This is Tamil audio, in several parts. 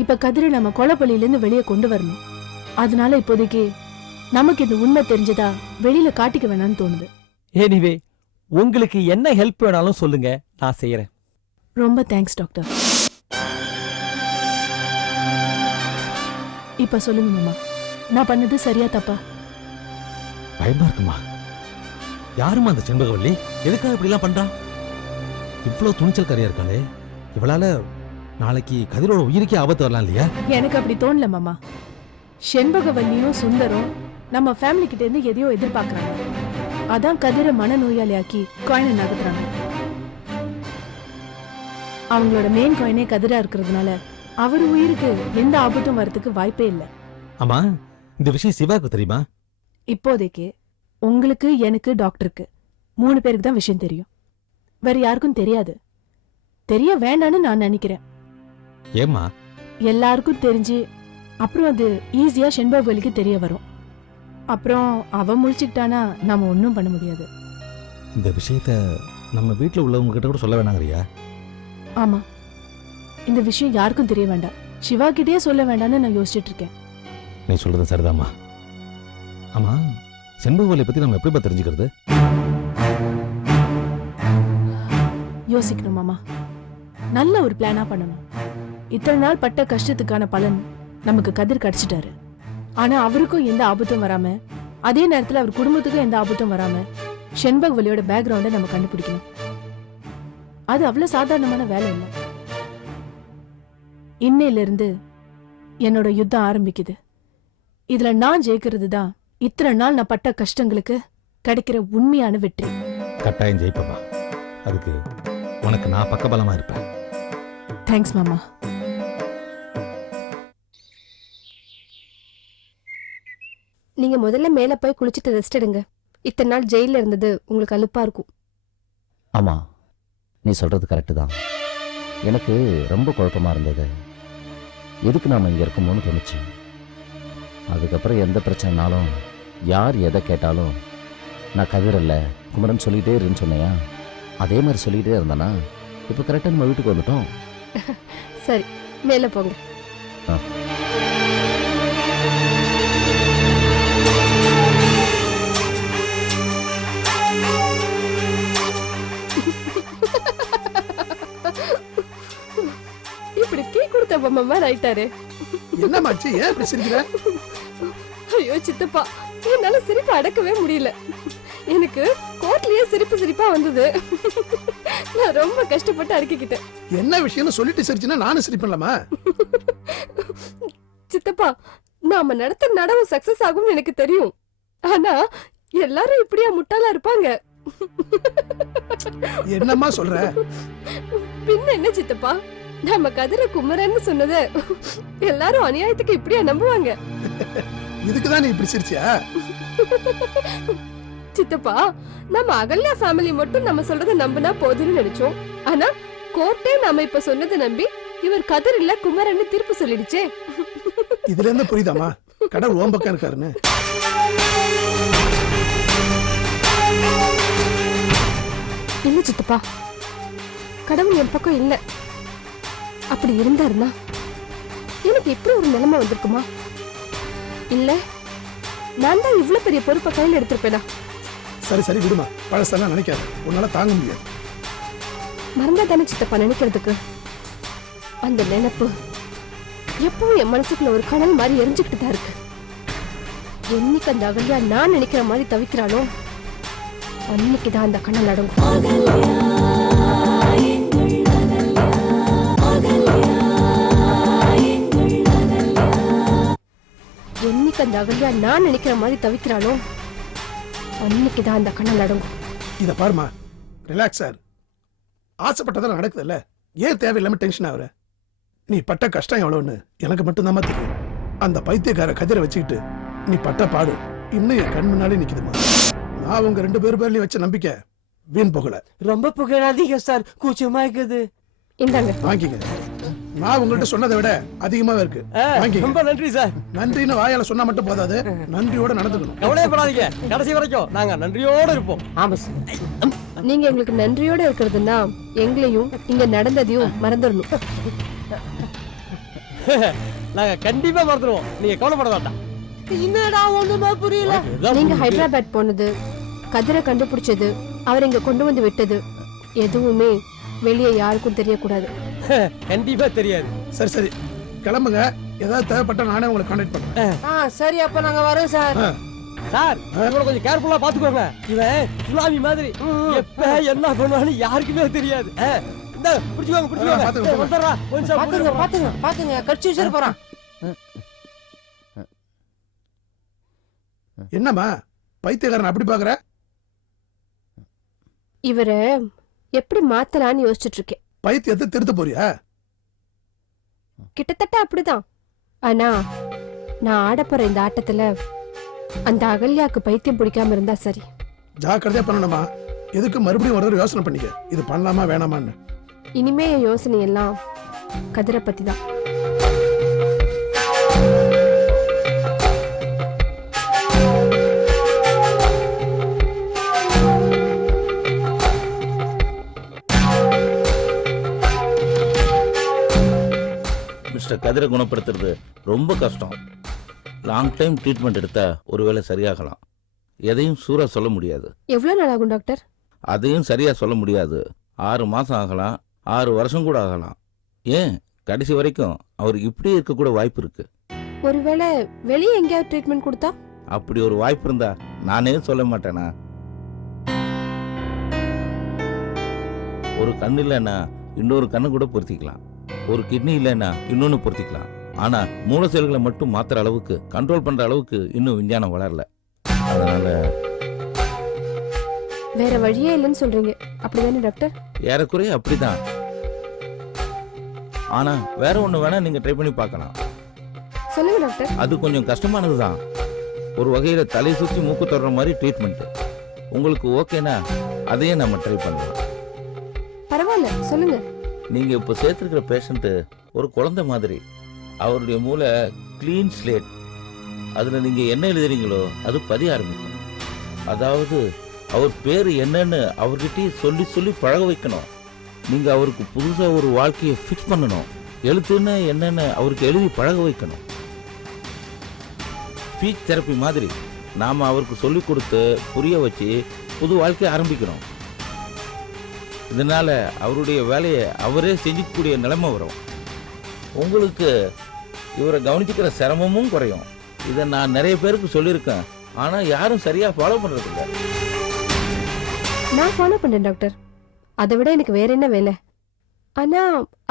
இப்ப கதிரை நம்ம கொலைப்பள்ளியில இருந்து வெளியே கொண்டு வரணும். அதனால இப்போதைக்கு நமக்கு இந்த உண்மை தெரிஞ்சதா வெளியில காட்டிக்க வேணாம்னு தோணுது. எனிவே உங்களுக்கு என்ன ஹெல்ப் வேணாலும் சொல்லுங்க, நான் செய்யறேன். ரொம்ப தேங்க்ஸ் டாக்டர். இப்ப சொல்லுங்க மாமா, நான் பண்ணது சரியா தப்பா? பயமா இருக்குமா? யாருமா அந்த செண்பகவல்லி? எதுக்காக இப்படி எல்லாம் பண்றா? இவ்வளவு துணிச்சல்காரியா இருக்காளே, இவளால நாளைக்கு கதிரோட உயிருக்கே ஆபத்து வரலாம் இல்லையா? எனக்கு அப்படி தோணல மாமா. செண்பகவல்லியும் சுந்தரம் நம்ம ஃபேமிலி கிட்ட இருந்து எதையோ எதிர்பார்க்கறாங்க. அதான் கதிரை மனநோயாளியாக்கி காயினை நகர்த்துறாங்க. அவங்களோட மெயின் காயினே கதிரா இருக்கிறதுனால அவர் உயிருக்கு எந்த ஆபத்தும் வரதுக்கு வாய்ப்பே இல்லை. ஆமா, இந்த விஷயம் சிவாக்கு தெரியுமா? இப்போதைக்கு உங்களுக்கு, எனக்கு, டாக்டருக்கு 3 பேருக்கு தான் விஷயம் தெரியும். வேற யாருக்கும் தெரியாது. தெரிய வேண்டான்னு நான் நினைக்கிறேன். ஏம்மா? எல்லாருக்கும் தெரிஞ்சு அப்புறம் அது ஈஸியா செண்பகவல்லிக்கு தெரிய வரும். அப்புறம் அவ முழிச்சுக்கிட்டானா நாம ஒன்னும் பண்ண முடியாது. இந்த விஷயத்த நம்ம வீட்டுல உள்ளவங்க கிட்ட கூட சொல்ல வேணாங்கறியா? ஆமா, இந்த விஷயம் யாருக்கும் தெரிய வேண்டாம். சிவா கிட்டே சொல்ல வேண்டாம்னு நான் யோசிச்சுட்டு இருக்கேன். நீ சொல்றது சரிதாம்மா. ஆமா, செண்பகவல்லியை பத்தி நம்ம எப்படி தெரிஞ்சுக்கிறது? யோசிக்கணும் மாமா. நல்ல ஒரு பிளானா பண்ணணும். இத்தனை நாள் பட்ட கஷ்டத்துக்கான பலன் நமக்கு கதிர் கிடைச்சிட்டாரு. ஆனா அவருக்கும் எந்த ஆபத்தும் வராம, அதே நேரத்துல அவர் குடும்பத்துக்கும் எந்த ஆபத்தும் வராம செண்பகவல்லியோட பேக்ரவுண்டை நம்ம கண்டுபிடிக்கணும். அது அவ்வளவு சாதாரணமான வேலை இல்லை. இன்னையில இருந்து என்னோட யுத்தம் ஆரம்பிக்குது. இதுல நான் ஜெயிக்கிறது தான் இத்தனை நாள் நான் பட்ட கஷ்டங்களுக்கு கிடைக்கிற உண்மையான வெற்றி. கட்டாயம் ஜெயிப்பமா. அதுக்கு உனக்கு நான் பக்கபலமா இருப்பேன். தேங்க்ஸ் மாமா. நீங்க முதல்ல மேல போய் குளிச்சுட்டு ரெஸ்ட் எடுங்க. இத்தனை நாள் ஜெயில இருந்தது உங்களுக்கு அலுப்பா இருக்கும். ஆமா, நீ சொல்றது கரெக்டு தான். எனக்கு ரொம்ப குழப்பமா இருந்தது. எதுக்கு நாம இங்க இருக்கோமோன்னு தோணுச்சு. அதுக்கப்புறம் எந்த பிரச்சனைனாலும் யார் எதை கேட்டாலும் நான் கதிரல்ல குமரன் சொல்லிட்டே இருன்னு சொன்னையா, அதே மாதிரி சொல்லிட்டே இருந்தானா இப்போ கரெக்டாக நம்ம வீட்டுக்கு வந்துட்டோம். சரி, மேல போங்க. இப்படி கீ கொடுத்த மாமா ஆயிட்டாரு. என்ன மாச்சி, ஏன் இப்படி சிரிக்கிற? ஐயோ சித்தப்பா, என்னால சிரிப்பு அடக்கவே முடியல. எனக்கு கோர்ட்லயே சிரிப்பா வந்தது. நான் ரொம்ப கஷ்டப்பட்டு அடக்கிக்கிட்டேன். என்ன விஷயம்னு சொல்லிட்டு சிரிச்சுனா நானும் சிரிப்பேன்லமா? சித்தப்பா, நாம நடத்த நடவும் சக்சஸ் ஆகும்னு எனக்கு தெரியும். ஆனா எல்லாரும் இப்படியா முட்டாளா இருப்பாங்க? என்னம்மா சொல்ற? பின்ன என்ன சித்தப்பா, நம்ம கதிர குமரன்னு சொன்னத எல்லாரும் அநியாயத்துக்கு இப்படியா நம்புவாங்க? இதுக்குதான் நீ இப்படி சிரிச்சியா? சித்தப்பா, நம்ம அகல்யா ஃபேமிலி மட்டும் நம்ம சொல்றத நம்பினா போதும்னு நினைச்சோம். ஆனா கோர்ட்டே நாம இப்ப சொன்னதை நம்பி இவர் கதிர் இல்ல குமரன்னு தீர்ப்பு சொல்லிடுச்சே. இதுல இருந்து புரியுதாமா கடவுள் ஓம் பக்கம் இருக்காருன்னு? இல்ல சித்தப்பா, கடவுள் என் பக்கம் இல்ல. அப்படி இருந்தாருன்னா எனக்கு இப்படி ஒரு நிலைமை வந்திருக்குமா? இல்ல நான் தான் இவ்வளவு பெரிய பொறுப்பை கையில் எடுத்திருப்பேனா? சரி சரி விடுமா, பழசெல்லாம் நினைக்காது, உன்னால தாங்க முடியாது. மறந்தா தானே சித்தப்பா நினைக்கிறதுக்கு. அந்த நினைப்பு எப்பவும் என் மனசுக்குள்ள ஒரு கனல் மாதிரி எரிஞ்சுக்கிட்டு தான் இருக்கு. என்னைக்கு அந்த அகல்யா நான் நினைக்கிற மாதிரி தவிக்கிறானோ அன்னைக்குதான் அந்த கனல் அடங்கும். என்னைக்கு அந்த அகல்யா நான் நினைக்கிற மாதிரி தவிக்கிறானோ அன்னைக்குதான் அந்த கனல் அடங்கும். இத பாருமா, ரிலாக்ஸ் ஆர். ஆசைப்பட்டதெல்லாம் நடக்குது இல்ல, ஏன் தேவையில்லாம டென்ஷன் ஆகுற? நீ பட்ட கஷ்டம் எவ்வளவுன்னு எனக்கு மட்டும்தான் தெரியும். அந்த பைத்தியக்கார கதிரை வச்சுக்கிட்டு நீ பட்ட பாடு இன்னும் என் கண் முன்னாலே நிக்குதுமா. நான் உங்க 2 பேர்லயும் வச்ச நம்பிக்கை வீண் போகல. ரொம்ப புகழாதீங்க சார், கூச்சமா இருக்குது. இந்தாங்க வாங்கிக்க. நான் உங்கள்ட்ட சொன்னதை விட அதிகமாவே இருக்கு. ரொம்ப நன்றி சார். நன்றின்னு வாயால சொன்னா மட்டும் போதாது, நன்றியோட நடந்துக்கணும். கவலையப்படாதீங்க, கடைசி வரைக்கும் நாங்க நன்றியோட இருப்போம். ஆமா சார். நீங்க எங்களுக்கு நன்றியோட இருக்கிறதுனா எங்களையும் இங்க நடந்ததையும் மறந்துடணும். நாங்க கண்டிப்பா மறந்துடுவோம், நீங்க கவலைப்பட வேண்டாம். என்னடா ஒண்ணுமே புரியல. இதுதான் நீங்க புரியுது. ஹைதராபாத் போனது, கதிரை கண்டுபிடிச்சது, அவர் இங்க கொண்டு வந்து விட்டது எதுவுமே வெளியே யாருக்கும் தெரியக்கூடாது. கண்டிப்பா தெரியாது. சரி சரி கிளம்புங்க. ஏதாவது தேவைப்பட்டா நானே உங்களை கான்டாக்ட் பண்றேன். சரி அப்ப நாங்க வரோம் சார். சார் இவனை கொஞ்சம் கேர்ஃபுல்லா பாத்துக்கோங்க. இவன் சுனாமி மாதிரி எப்ப என்ன பண்ணுவான்னு யாருக்குமே தெரியாது. இந்த புடிச்சுக்கோங்க புடிச்சுக்கோங்க. பாத்துக்கோங்க. வந்துடுறா ஒரு நிமிஷம் பாத்துங்க பாத்துங்க பாத்துங்க கடிச்சு வச்சிரு போறான். என்னம்மா பைத்தியக்காரன் அப்படி பாக்குற? இவரை எப்படி மாத்தலான்னு யோசிச்சுட்டு இருக்கேன். பைத்தியத்தை திருத்த போறியா? கிட்டத்தட்ட அப்படிதான். ஆனா நான் ஆடப்போற இந்த ஆட்டத்துல அந்த அகல்யாக்கு பைத்தியம் பிடிக்காம இருந்தா சரி. ஜாக்கிரதையா பண்ணணுமா. எதுக்கு மறுபடியும் ஒரு தடவை யோசனை பண்ணிக்க, இது பண்ணலாமா வேணாமான்னு. இனிமே என் யோசனை எல்லாம் கதிரை பத்தி தான். மிஸ்டர் கதிரை குணப்படுத்துறது ரொம்ப கஷ்டம். லாங் டைம் ட்ரீட்மெண்ட் எடுத்தா ஒருவேளை சரியாகலாம். எதையும் சூறா சொல்ல முடியாது. எவ்வளவு நாள் ஆகும் டாக்டர்? அதையும் சரியா சொல்ல முடியாது. 6 மாசம் ஆகலாம், 6 வருஷம் கூட ஆகலாம். ஏன் கடைசி வரைக்கும் அவர் இப்படி இருக்க கூட வாய்ப்பு இருக்கு. ஒருவேளை வெளியே எங்கேயாவது ட்ரீட்மெண்ட் கொடுத்தா? அப்படி ஒரு வாய்ப்பு இருந்தா நானே சொல்ல மாட்டேனா? ஒரு கண்ணு இல்லைன்னா இன்னொரு கண்ணு கூட பொருத்திக்கலாம். ஒரு கிட்னி இல்லைன்னா இன்னொன்னு பொருத்திக்கலாம். ஆனா மூல செல்களை மட்டும் மாத்துற அளவுக்கு, கண்ட்ரோல் பண்ற அளவுக்கு இன்னும் விஞ்ஞானம் வளரல. அதனால வேற வழியே இல்லைன்னு சொல்றீங்க, அப்படிதானே டாக்டர்? ஏறக்குறைய அப்படிதான். ஆனா வேற ஒண்ணு வேணா நீங்க ட்ரை பண்ணி பார்க்கலாம். சொல்லுங்க டாக்டர். அது கொஞ்சம் கஷ்டமானதுதான். ஒரு வகையில தலை சுத்தி மூக்கு தொடர மாதிரி ட்ரீட்மெண்ட். உங்களுக்கு ஓகேனா அதையே நம்ம ட்ரை பண்ணலாம். பரவாயில்ல, சொல்லுங்க. நீங்க இப்ப சேர்த்திருக்கிற பேஷண்ட் ஒரு குழந்தை மாதிரி. அவருடைய மூளை கிளீன் ஸ்லேட். அதுல நீங்க என்ன எழுதுறீங்களோ அது பதிய ஆரம்பிக்கும். அதாவது அவர் பேரு என்னன்னு அவர்கிட்டயே சொல்லி சொல்லி பழக வைக்கணும். நீங்க அவருக்கு புதுசா ஒரு வாழ்க்கையை ஃபிக்ஸ் பண்ணணும். எழுத்துன்னு என்னன்னு அவருக்கு எழுதி பழக வைக்கணும். ஸ்பீச் தெரப்பி மாதிரி நாம அவருக்கு சொல்லி கொடுத்து புரிய வச்சு புது வாழ்க்கையை ஆரம்பிக்கணும். இதனால அவருடைய வேலையை அவரே செஞ்சுக்கக்கூடிய நிலைமை வரும். உங்களுக்கு இவரை கவனிச்சுக்கிற சிரமமும் குறையும். இதை நான் நிறைய பேருக்கு சொல்லியிருக்கேன். ஆனா யாரும் சரியா ஃபாலோ பண்றதில்லை. நான் ஃபாலோ பண்றேன் டாக்டர். அதை விட எனக்கு வேற என்ன வேலை? ஆனா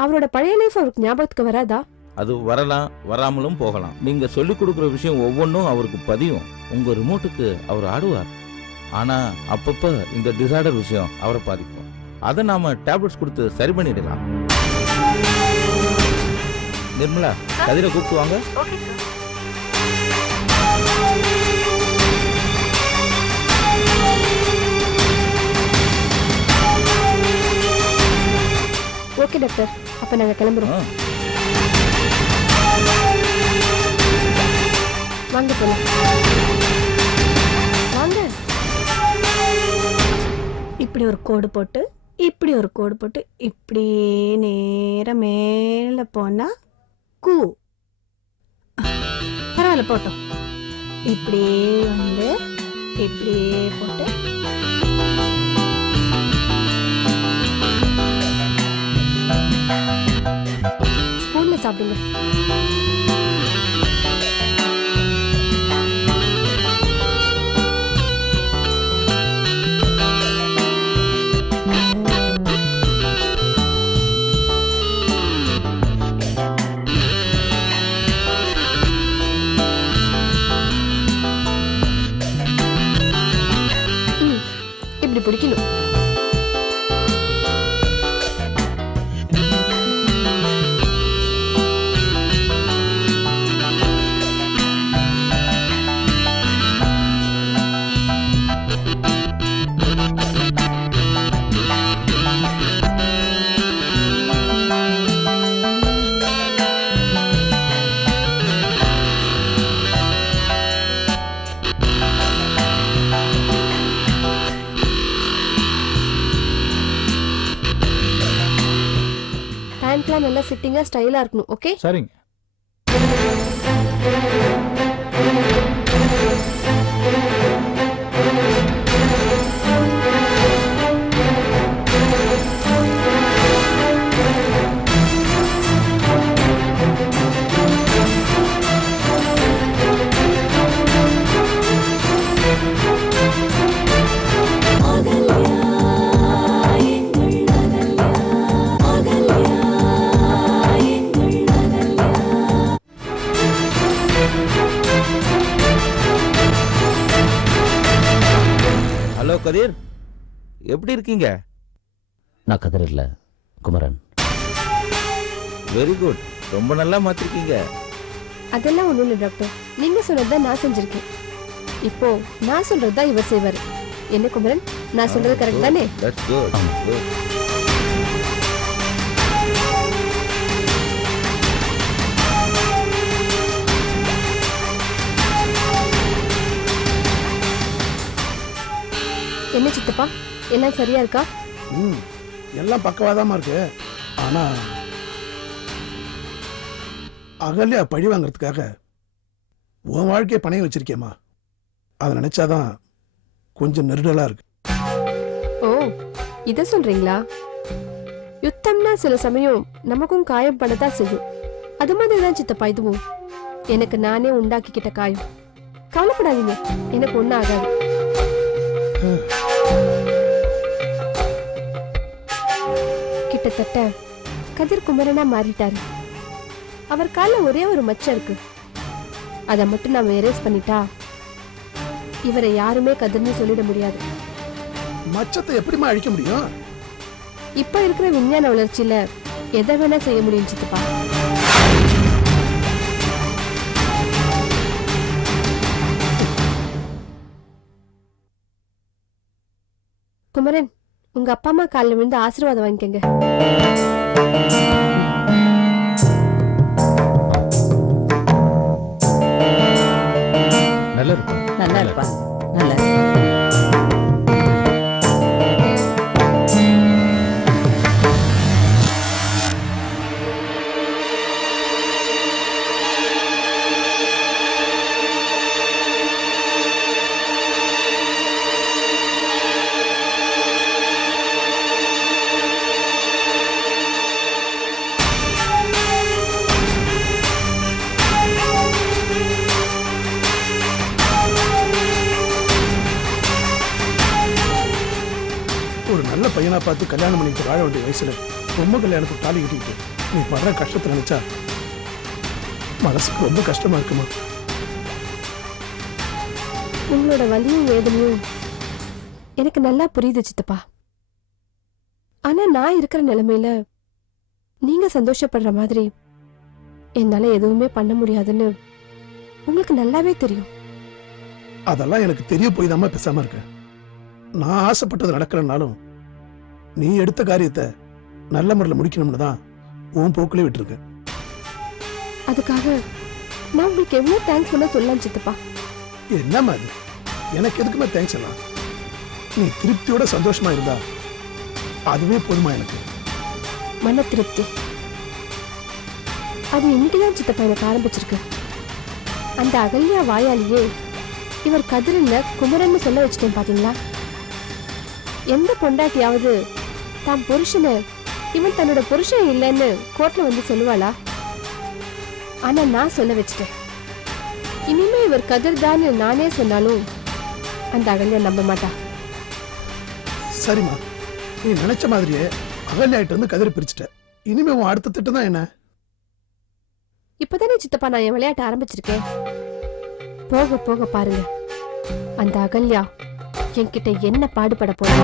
அவரோட பழைய லைஃப் அவருக்கு ஞாபகத்துக்கு வராதா? அது வரலாம், வராமலும் போகலாம். நீங்க சொல்லி கொடுக்குற விஷயம் ஒவ்வொன்றும் அவருக்கு பதியும். உங்க ரிமோட்டுக்கு அவர் ஆடுவார். ஆனா அப்பப்ப இந்த டிசார்டர் விஷயம் அவரை பாதிக்கும். அதை நாம டேப்லெட்ஸ் கொடுத்து சரி பண்ணிடலாம். நிர்மலா, கதிரை கூப்பிட்டு வாங்க. ஓகே டாக்டர், அப்ப நாங்க கிளம்புறோம். வாங்க போலாம். வாங்க. இப்படி ஒரு கோடு போட்டு, இப்படி ஒரு கோடு போட்டு, இப்படி நேரா மேல போனா கூ. பரவாயில்ல போட்டோம். இப்படியே வந்து இப்படியே போட்டு ஸ்பூன்ல சாப்பிடுங்க. இப்படி பிடிக்கணும். பேண்ட்லாம் நல்லா ஃபிட்டிங்கா ஸ்டைலா இருக்கணும். ஓகே? சரிங்க. ஹலோ கதிர், எப்படி இருக்கீங்க? நான் கதிர் இல்ல, குமரன். வெரி குட், ரொம்ப நல்லா மாத்திருக்கீங்க. அதெல்லாம் ஒண்ணும் இல்லை டாக்டர், நீங்க சொன்னதுதான் நான் செஞ்சிருக்கேன். இப்போ நான் சொல்றதுதான் இவர் செய்வாரு. என்ன குமரன், நான் சொல்றது கரெக்ட் தானே? That's good. Good. என்ன சித்தப்பா, எல்லாம் சரியா இருக்கா? ம் எல்லாம் பக்கவாதமா இருக்கு. ஆனா அகல்யா பழி வாங்குறதுக்காக உன் வாழ்க்கையை பணைய வச்சிருக்கேம்மா. அதை நினைச்சாதான் கொஞ்சம் நெருடலா இருக்கு. ஓ, இத சொல்றீங்களா? யுத்தம்னா சில சமயம் நமக்கும் காயம் படதான் செய்யும். அது மாதிரிதான் சித்தப்பா இதுவும். எனக்கு நானே உண்டாக்கிக்கிட்ட காயம். கவலைப்படாதீங்க, எனக்கு ஒண்ணும் ஆகாது. கிட்டத்தட்ட கதிர் குமரனா மாறிட்டாரு. அவர் காலில் ஒரே ஒரு மச்சம் இருக்கு. அதை மட்டும் நாம எரேஸ் பண்ணிட்டா இவரை யாருமே கதிர்னு சொல்லிட முடியாது. மச்சத்தை எப்படிமா அழிக்க முடியும்? இப்ப இருக்கிற விஞ்ஞான வளர்ச்சியில எதை வேணா செய்ய முடியும் சித்தப்பா. குமரன், உங்க அப்பா அம்மா காலில் விழுந்து ஆசீர்வாதம் வாங்கிக்கங்க. நல்லா இருக்கும். நல்லா இருப்பா, நல்லா இரு. ஒரு நல்ல பையனா பார்த்து கல்யாணம் பண்ணிட்டு வாழ வேண்டிய வயசுல ரொம்ப கல்யாணத்துக்கு தாலி கட்டிட்டு நீ படுற கஷ்டத்தை நினைச்சா மனசுக்கு ரொம்ப கஷ்டமா இருக்குமா? உங்களோட வலியும் வேதனையும் எனக்கு நல்லா புரியுது சித்தப்பா. ஆனா நான் இருக்கிற நிலைமையில நீங்க சந்தோஷப்படுற மாதிரி என்னால எதுவுமே பண்ண முடியாதுன்னு உங்களுக்கு நல்லாவே தெரியும். அதெல்லாம் எனக்கு தெரிய போய் தான் பேசாம இருக்க. நான் ஆசைப்பட்டது நடக்கிறனாலும் நீ எடுத்த காரியத்தை நல்ல முறையில் முடிக்கணும்னு தான் உன் போக்கிலே விட்டுருக்க. அதுக்காக நான் உங்களுக்கு எவ்வளவு தேங்க்ஸ் பண்ண சொல்லலாம் சித்தப்பா. என்னம்மா அது? எனக்கு எதுக்குமே தேங்க்ஸ் எல்லாம். நீ திருப்தியோட சந்தோஷமா இருந்தா அதுவே போதுமா எனக்கு. மன திருப்தி அது இன்னைக்குதான் சித்தப்பா எனக்கு ஆரம்பிச்சிருக்கு. அந்த அகல்யா வாயாலேயே இவர் கதிரில்ல குமரன்னு சொல்ல வச்சுட்டேன் பாத்தீங்களா? எந்த பொண்டாட்டியாவது தான் புருஷனை இவன் தன்னோட புருஷன் இல்லைன்னு கோர்ட்ல வந்து சொல்லுவாளா? ஆனா நான் சொல்ல வச்சுட்டேன். இனிமே இவர் கதிர் தான் நானே சொன்னாலும் அந்த அகல்யா நம்ப மாட்டா. சரிம்மா, நீ நினைச்ச மாதிரியே அகல்யாயிட்ட இருந்து கதிரை பிரிச்சுட்ட. இனிமே உன் அடுத்த திட்டம் தான் என்ன? இப்பதானே சித்தப்பா நான் என் விளையாட்ட ஆரம்பிச்சிருக்கேன். போக போக பாருங்க அந்த அகல்யா என்கிட்ட என்ன பாடுபட போறா.